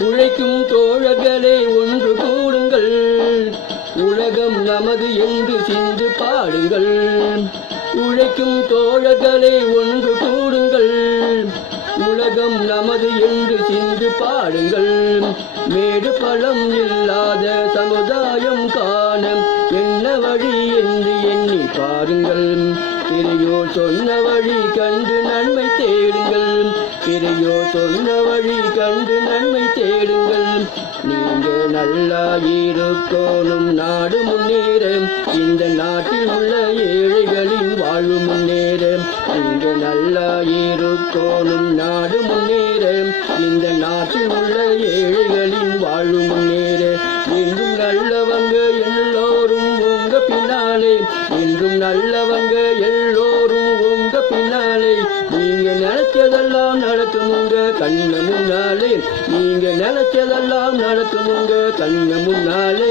உழைக்கும் தோழர்களே ஒன்று கூடுங்கள். உலகம் நமது என்று சிந்து பாடுங்கள். உழைக்கும் தோழர்களே ஒன்று கூடுங்கள். உலகம் நமது என்று சிந்து பாடுங்கள். மேடு பழம் இல்லாத சமுதாயம் காண என்ன வழி என்று எண்ணி பாருங்கள். பெரியோர் சொன்ன வழி கண்டு பெரியோர் சொன்ன வழி கண்டு நன்மை தேடுங்கள். நீங்க நல்லா இருக்கோனும் நாடு முன்னேற. இந்த நாட்டில் உள்ள ஏழைகளின் வாழ்வு முன்னேற. நீங்க நல்லா இருக்கோனும் நாடு முன்னேற. இந்த நாட்டில் உள்ள ஏழைகளின் வாழ்வு முன்னேற. என்றும் நல்லவங்க எல்லோரும் உங்க பின்னாலே. என்றும் நல்லவங்க எல்லோரும் நினைச்சதெல்லாம் நடக்கும் உங்க கண்ண முன்னாலே. நீங்க நினைச்சதெல்லாம் நடக்கும் உங்க கண்ண முன்னாலே.